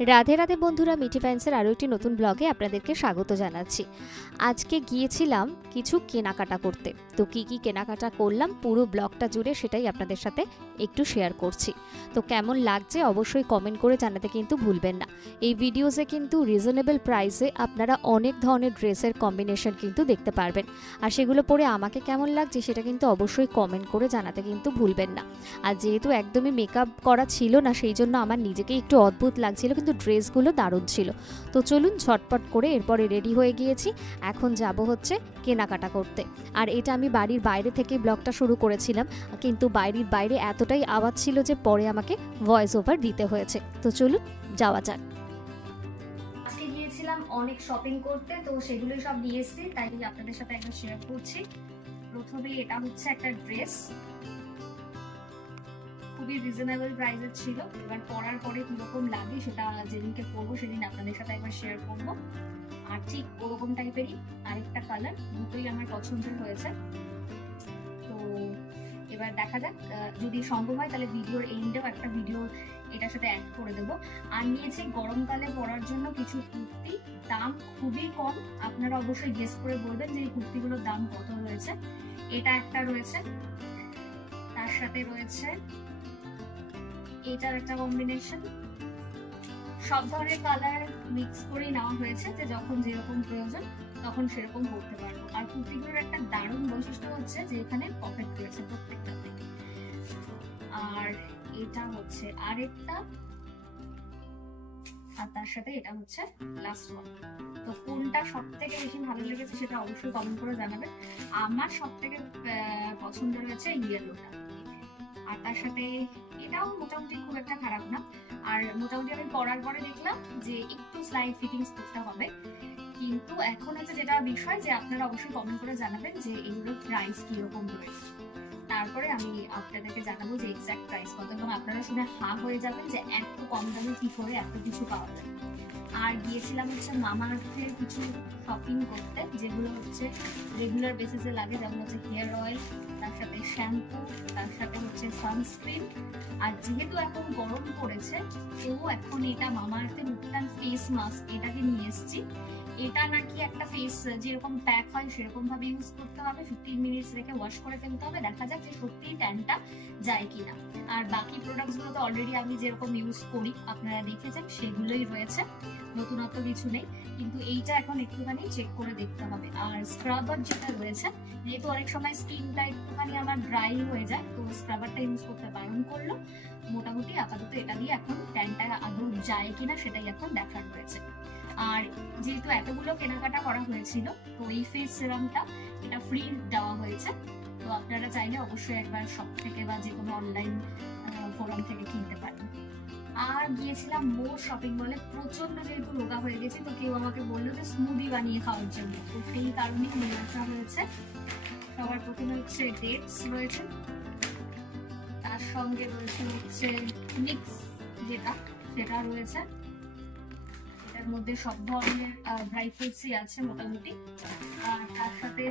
রাধে রাধে বন্ধুরা, মিঠি ফ্যান্সের আরও একটি নতুন ব্লগে আপনাদেরকে স্বাগত জানাচ্ছি। আজকে গিয়েছিলাম কিছু কেনাকাটা করতে। তো কি কি কেনাকাটা করলাম পুরো ব্লগটা জুড়ে সেটাই আপনাদের সাথে একটু শেয়ার করছি। তো কেমন লাগছে অবশ্যই কমেন্ট করে জানাতে কিন্তু ভুলবেন না। এই ভিডিওসে কিন্তু রিজনেবল প্রাইসে আপনারা অনেক ধরনের ড্রেসের কম্বিনেশন কিন্তু দেখতে পারবেন। আর সেগুলো পরে আমাকে কেমন লাগছে সেটা কিন্তু অবশ্যই কমেন্ট করে জানাতে কিন্তু ভুলবেন না। আর যেহেতু একদমই মেকআপ করা ছিল না, সেই জন্য আমার নিজেকে একটু অদ্ভুত লাগছিল, কিন্তু ড্রেসগুলো দারুণ ছিল। তো চলুন ঝটপট করে এরপরে রেডি হয়ে গিয়েছি, এখন যাব হচ্ছে কেনাকাটা করতে। আর এটা আমি বাড়ির বাইরে থেকে ব্লগটা শুরু করেছিলাম, কিন্তু বাড়ির বাইরে এতটাই আওয়াজ ছিল যে পরে আমাকে ভয়েস ওভার দিতে হয়েছে। তো চলুন যাওয়া যাক। আজকে গিয়েছিলাম অনেক শপিং করতে, তো সেগুলোই সব নিয়ে এসেছি, তাই আপনাদের সাথে একবার শেয়ার করছি। প্রথমে এটা হচ্ছে একটা ড্রেস, খুবই রিজনেবল প্রাইসের ছিল। এবার পরার পরে কিরকম লাগে সেটা যেদিনকে পরবো সেদিন আপনাদের সাথে একবার শেয়ার করবো। আর ঠিক ওরকম টাইপেরই আরেকটা কালার, দুটোই আমার পছন্দের হয়েছে। তো এবার দেখা যাক, যদি সম্ভব হয় তাহলে ভিডিওর এন্ডেও একটা ভিডিও এটার সাথে অ্যাড করে দেবো। আর নিয়েছি গরমকালে পরার জন্য কিছু কুর্তি, দাম খুবই কম। আপনারা অবশ্যই গেস করে বলবেন যে এই কুর্তিগুলোর দাম কত রয়েছে। এটা একটা রয়েছে, তার সাথে রয়েছে এটার একটা কম্বিনেশন। সব ধরনের কালার মিক্স করে নেওয়া হয়েছে, যে যখন যেরকম প্রয়োজন তখন সেরকম করতে পারবো। আর কুর্তিগুলোর একটা দারুণ বৈশিষ্ট্য হচ্ছে যে এখানে পকেট রয়েছে প্রত্যেকটাতে। আর এটা হচ্ছে আরেকটা, আর তার সাথে এটা হচ্ছে লাস্ট ওয়ান। তো কোনটা সব থেকে বেশি ভালো লেগেছে সেটা অবশ্যই কমেন্ট করে জানাবেন। আমার সব থেকে পছন্দ হয়েছে ইয়েলোটা, আর তার সাথে এটাও মোটামুটি খুব একটা খারাপ না। আর মোটামুটি আমি পরার পরে দেখলাম যে একটু স্লাইড ফিটিংস করতে হবে। কিন্তু এখন হচ্ছে যেটা বিষয়, যে আপনারা অবশ্যই কমেন্ট করে জানাবেন যে এগুলোর প্রাইস কিরকম রয়েছে। তারপরে আমি আপনাদেরকে জানাবো যে এক্সাক্ট প্রাইস কত, এবং আপনারা শুনে হা হয়ে যাবেন যে এত কম দামে কি করে এত কিছু পাওয়া যায়। আর গিয়েছিলাম হচ্ছে মামা আর্থের কিছু শপিং করতে, যেগুলো হচ্ছে রেগুলার বেসিসে লাগে, যেমন হচ্ছে হেয়ার অয়েল, তার সাথে শ্যাম্পু, তার সাথে হচ্ছে সানস্ক্রিন। আর যেহেতু এখন গরম পড়েছে, তো এখন এটা মামা আর্থের উত্তান ফেস মাস্ক, এটাকে নিয়ে এসেছি। এটা নাকি একটা ফেস যেরকম প্যাক হয় সেরকম ভাবে ইউজ করতে হবে, 15 মিনিটস রেখে ওয়াশ করে ফেলতে হবে। দেখা যাক যে সত্যি ট্যানটা যায় কিনা। আর বাকি প্রোডাক্টস গুলো তো অলরেডি আমি যেরকম ইউজ করি আপনারা দেখেছেন, সেগুলোই রয়েছে, নতুনত্ব কিছু নেই। কিন্তু এইটা এখন একটুখানি চেক করে দেখতে হবে। আর স্ক্রাবার যেটা রয়েছে, যেহেতু অনেক সময় স্কিনটা একটুখানি আমার ড্রাই হয়ে যায়, তো স্ক্রাবারটা ইউজ করতে বারণ করলো। মোটামুটি আপাতত এটা দিয়ে এখন ট্যানটা আদৌ যায় কিনা সেটাই এখন দেখার রয়েছে। আর যেহেতু এতগুলো কেনাকাটা করা হয়েছিল, তো এই ফেস সিরামটা এটা ফ্রি দেওয়া হয়েছে। তো আপনারা চাইলে অবশ্যই একবার শপ থেকে বা যে কোনো অনলাইন ফোরাম থেকে কিনতে পারেন। আর গিয়েছিলাম মোর শপিং মলে, প্রচন্ড যেহেতু রোগা হয়ে গেছে, তো কেউ আমাকে বললো যে স্মুদি বানিয়ে খাওয়ার জন্য, তো সেই কারণেই নিয়ে আসা হয়েছে। সবার প্রথমে হচ্ছে ডেটস রয়েছে, তার সঙ্গে রয়েছে হচ্ছে মিক্স যেটা সেটা রয়েছে। এটার মধ্যে সব ধরনের ড্রাই ফ্রুটসই আছে মোটামুটি। আর তার সাথে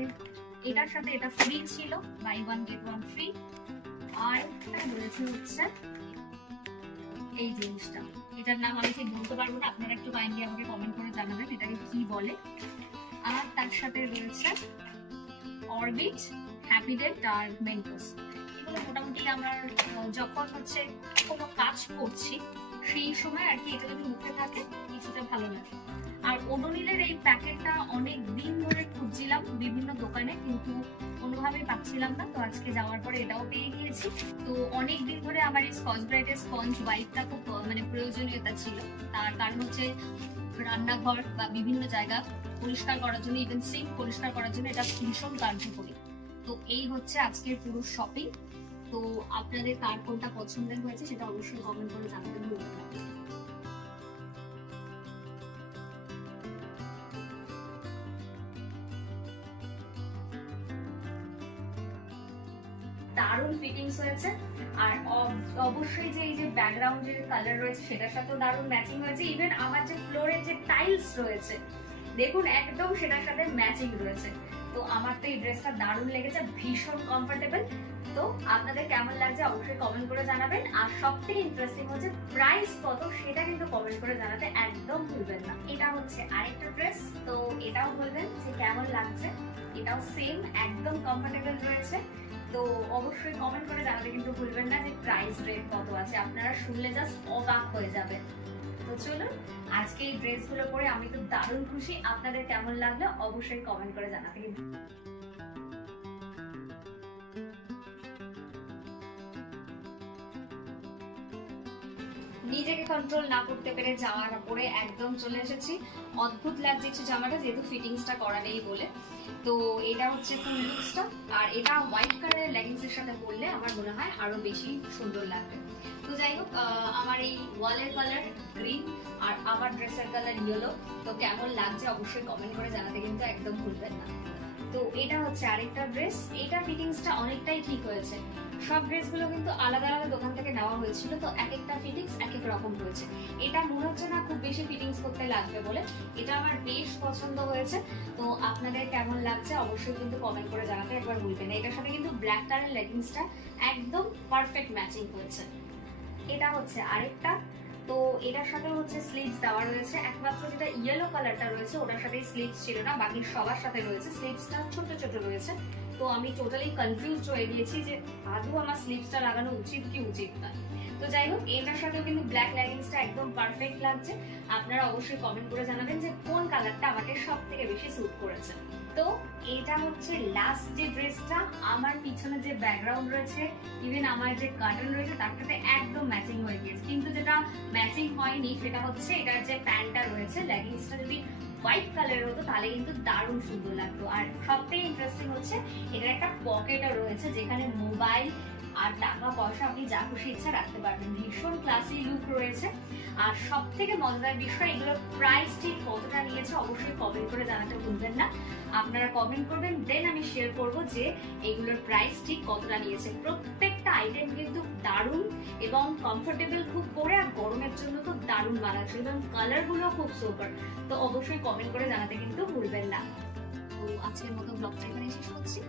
এটার সাথে এটা ফ্রি ছিল, buy one get one free. আর একটা রয়েছে হচ্ছে এই জিনিসটা, এটার নাম আমি ঠিক বলতে পারবো না, আপনারা একটু কাইন্ডলি আমাকে কমেন্ট করে জানাবেন এটাকে কি বলে। আর তার সাথে রয়েছে অরবিট, হ্যাপিডেন্ট আর মেন্টোস। এগুলো মোটামুটি আমার যখন হচ্ছে কোনো কাজ করছি সেই সময় আর কি, এটা যদি মুখে থাকে কিছুটা ভালো লাগে। আর ওডোনিলের এই প্যাকেটটা অনেক দিন ধরে খুঁজছিলাম বিভিন্ন দোকানে, কিন্তু কোনোভাবেই পাচ্ছিলাম না। তো আজকে যাওয়ার পরে এটাও পেয়ে গিয়েছি। তো অনেক দিন ধরে আমার এই স্কচ ব্রাইটের স্পঞ্জ ওয়াইপটা খুব মানে প্রয়োজনীয়তা ছিল। তার কারণ হচ্ছে রান্নাঘর বা বিভিন্ন জায়গা পরিষ্কার করার জন্য, ইভেন সিঙ্ক পরিষ্কার করার জন্য এটা ভীষণ কার্যকরী। তো এই হচ্ছে আজকের পুরো শপিং। তো আপনাদের কার কোনটা পছন্দের হয়েছে সেটা অবশ্যই কমেন্ট করে জানাতে ভুলবেন না। দারুণ ফিটিংস হয়েছে। আর অবশ্যই যে এই যে ব্যাকগ্রাউন্ডের কালার রয়েছে সেটার সাথেও দারুণ ম্যাচিং হয়েছে। ইভেন আমার যে ফ্লোরের যে টাইলস রয়েছে দেখুন একদম সেটার সাথে ম্যাচিং রয়েছে। তো আমার তো এই ড্রেসটা দারুণ লেগেছে, ভীষণ কমফোর্টেবল। তো আপনাদের কেমন লাগছে অবশ্যই কমেন্ট করে জানাবেন, আর সবথেকে ইন্টারেস্টিং হচ্ছে প্রাইস কত সেটা কিন্তু কমেন্ট করে জানাতে একদম ভুলবেন না। এটা হচ্ছে আরেকটা ড্রেস, তো এটাও বলবেন যে কেমন লাগছে। এটাও সেম একদম কমফোর্টেবল রয়েছে, তো অবশ্যই কমেন্ট করে জানাতে কিন্তু ভুলবেন না যে প্রাইস রেট কত আছে, আপনারা শুনলে জাস্ট অবাক হয়ে যাবেন। তো চলুন, আজকে এই ড্রেসগুলো পরে আমি তো দারুণ খুশি। আপনাদের কেমন লাগলো অবশ্যই কমেন্ট করে জানাতে কিন্তু নিজেকে কন্ট্রোল না করতে পেরে জামাটা পরে একদম চলে এসেছি। অদ্ভুত লাগছে জামাটা, যেহেতু ফিটিংসটা করা নেই বলে। তো এটা হচ্ছে ফুল লুকসটা, আর এটা হোয়াইট কালারের লেগিংস এর সাথে পরলে আমার মনে হয় আরো বেশি সুন্দর লাগবে। তো যাই হোক, আমার এই ওয়ালের কালার গ্রিন আর আমার ড্রেসের কালার ইয়েলো। তো কেমন লাগছে অবশ্যই কমেন্ট করে জানাতে কিন্তু একদম ভুলবেন না। তো এটা হচ্ছে আরেকটা ড্রেস, এটা ফিটিংসটা অনেকটাই ঠিক হয়েছে। সব ড্রেসগুলো কিন্তু আলাদা আলাদা দোকান থেকে নেওয়া হয়েছিল, তো এক একটা ফিটিংস এক এক রকম হয়েছে। এটা মনে হচ্ছে না খুব বেশি ফিটিংস করতে লাগবে বলে, এটা আমার বেশ পছন্দ হয়েছে। তো আপনাদের কেমন লাগছে অবশ্যই কিন্তু কমেন্ট করে জানাতে একবার ভুলবেন না। এটার সাথে কিন্তু ব্ল্যাক কালার লেগিংসটা একদম পারফেক্ট ম্যাচিং হয়েছে। এটা হচ্ছে আরেকটা, তো এটার সাথে হচ্ছে স্লিভস দেওয়া রয়েছে। একমাত্র যেটা ইয়েলো কালারটা রয়েছে ওটার সাথে স্লিভস ছিল না, বাকি সবার সাথে রয়েছে। স্লিভসটা ছোট ছোট রয়েছে, তো আমি টোটালি কনফিউজ হয়ে গিয়েছি যে আদৌ আমার স্লিভসটা লাগানো উচিত কি উচিত না। তো যাই হোক, এটার সাথেও কিন্তু ব্ল্যাক লেগিংসটা একদম পারফেক্ট লাগছে। আপনারা অবশ্যই কমেন্ট করে জানাবেন যে কোন কালারটা আমাকে সব থেকে বেশি স্যুট করেছে। তো এটা হচ্ছে লাস্ট যে ড্রেসটা, আমার পিছনে যে ব্যাকগ্রাউন্ড রয়েছে, ইভেন আমার যে কার্টন রয়েছে তার সাথে একদম ম্যাচিং হয়ে গিয়েছে। কিন্তু যেটা ম্যাচিং হয়নি সেটা হচ্ছে এটার যে প্যান্টটা রয়েছে, লেগিংসটা যদি হোয়াইট কালারের হতো তাহলে কিন্তু দারুণ সুন্দর লাগতো। আর সবথেকে ইন্টারেস্টিং হচ্ছে এটার একটা পকেটও রয়েছে, যেখানে মোবাইল আর টাকা পয়সা আপনি যা খুশি ইচ্ছা রাখতে পারবেন। ভীষণ ক্লাসি লুক রয়েছে। আর সব থেকে মজাদার বিষয়, এগুলোর প্রাইস ঠিক কতটা নিয়েছে অবশ্যই কমেন্ট করে জানাতে ভুলবেন না। আপনারা কমেন্ট করবেন, দেন আমি শেয়ার করব যে এগুলোর প্রাইস ঠিক কতটা নিয়েছে। প্রত্যেকটা আইটেম কিন্তু দারুণ এবং কমফোর্টেবল খুব পরে, আর গরমের জন্য তো দারুণ মানাচ্ছে এবং কালারগুলো খুব সুপার। তো অবশ্যই কমেন্ট করে জানাতে কিন্তু ভুলবেন না। তো আজকের মতো ব্লগটা এখানে শেষ করছি,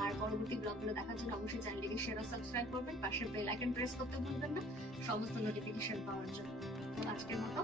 আর পরবর্তী ব্লগগুলো দেখার জন্য অবশ্যই চ্যানেলটিকে শেয়ার ও সাবস্ক্রাইব করবেন, পাশের বেল আইকন প্রেস করতে ভুলবেন না সমস্ত নোটিফিকেশন পাওয়ার জন্য। তো আজকের মতো